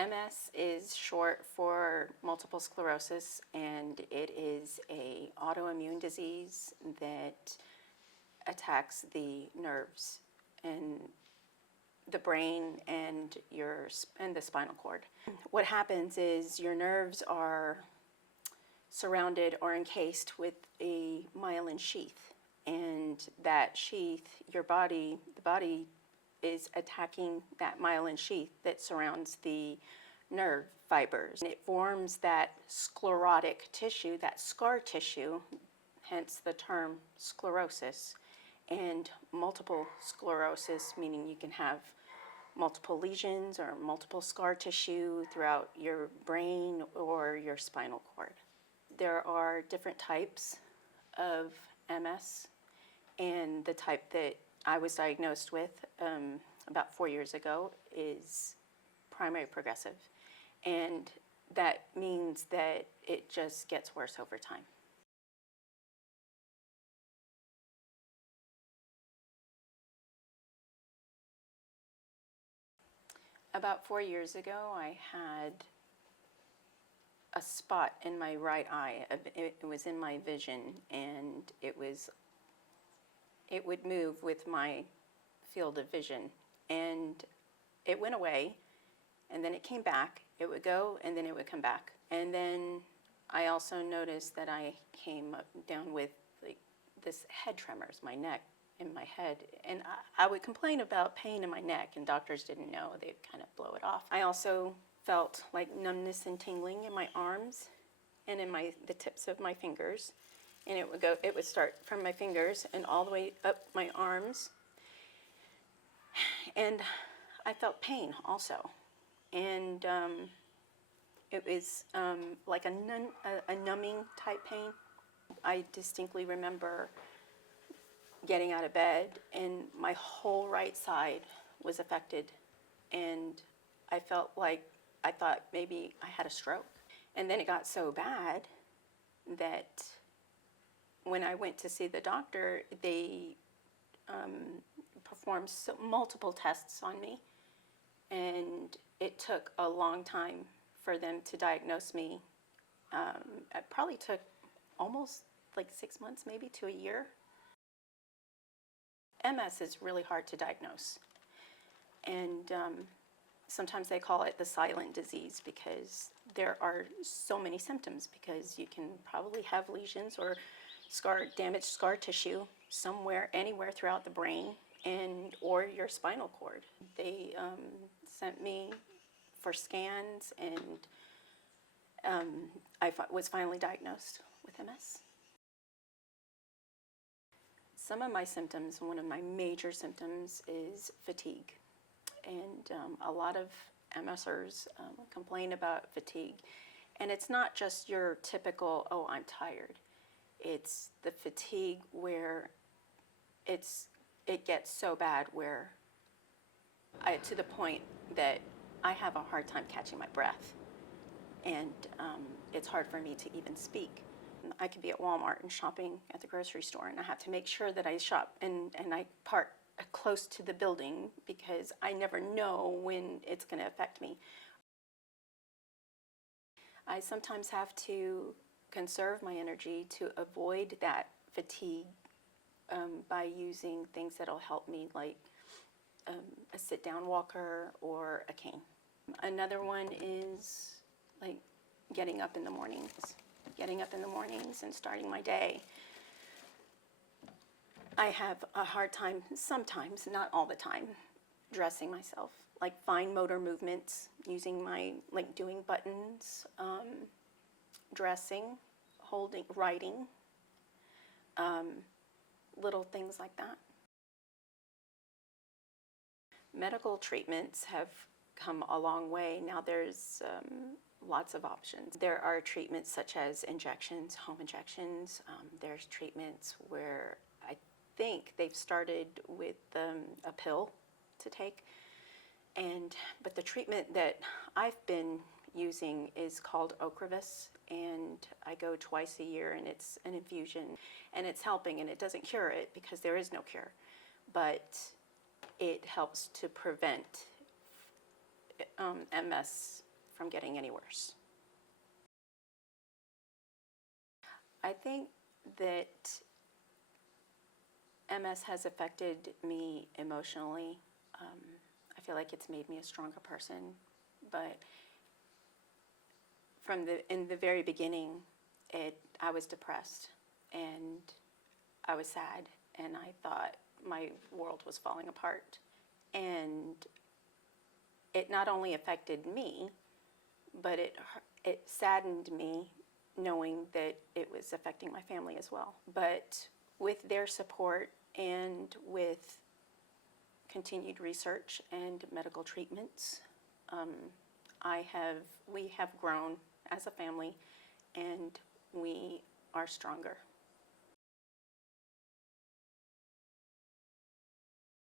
MS is short for multiple sclerosis, and it is a autoimmune disease that attacks the nerves and the brain and the spinal cord. What happens is your nerves are surrounded or encased with a myelin sheath, and that sheath, the body is attacking that myelin sheath that surrounds the nerve fibers. And it forms that sclerotic tissue, that scar tissue, hence the term sclerosis. And multiple sclerosis, meaning you can have multiple lesions or multiple scar tissue throughout your brain or your spinal cord. There are different types of MS, and the type that I was diagnosed with about 4 years ago is primary progressive, and that means that it just gets worse over time. About 4 years ago, I had a spot in my right eye. It was in my vision, and it would move with my field of vision. And it went away, and then it came back. It would go, and then it would come back. And then I also noticed that I came down with like this head tremors, my neck, in my head, and I would complain about pain in my neck, and doctors didn't know. They'd kind of blow it off. I also felt like numbness and tingling in my arms and in the tips of my fingers, and it would start from my fingers and all the way up my arms, and I felt pain also, and it was like a numbing type pain. I distinctly remember getting out of bed, and my whole right side was affected, and I thought maybe I had a stroke. And then it got so bad that when I went to see the doctor, they performed multiple tests on me, and it took a long time for them to diagnose me. It probably took almost like 6 months, maybe to a year. MS is really hard to diagnose, and sometimes they call it the silent disease because there are so many symptoms, because you can probably have lesions or damaged scar tissue somewhere, anywhere throughout the brain or your spinal cord. They sent me for scans, and I was finally diagnosed with MS. Some of my symptoms, one of my major symptoms, is fatigue. And a lot of MSers complain about fatigue. And it's not just your typical, oh, I'm tired. It's the fatigue where it gets so bad where to the point that I have a hard time catching my breath. And it's hard for me to even speak. I could be at Walmart and shopping at the grocery store, and I have to make sure that I shop and I park close to the building, because I never know when it's going to affect me. I sometimes have to conserve my energy to avoid that fatigue by using things that'll help me, like a sit-down walker or a cane. Another one is like getting up in the mornings and starting my day. I have a hard time sometimes, not all the time, dressing myself. Like fine motor movements, using doing buttons, dressing, holding, writing, little things like that. Medical treatments have come a long way. Now there's lots of options. There are treatments such as injections, home injections. There's treatments where I think they've started with a pill to take. But the treatment that I've been using is called Ocrevus, and I go twice a year, and it's an infusion, and it's helping, and it doesn't cure it because there is no cure, but it helps to prevent MS from getting any worse. I think that MS has affected me emotionally. I feel like it's made me a stronger person, but in the very beginning, I was depressed and I was sad, and I thought my world was falling apart. And it not only affected me, but it saddened me knowing that it was affecting my family as well. But with their support and with continued research and medical treatments, we have grown as a family, and we are stronger.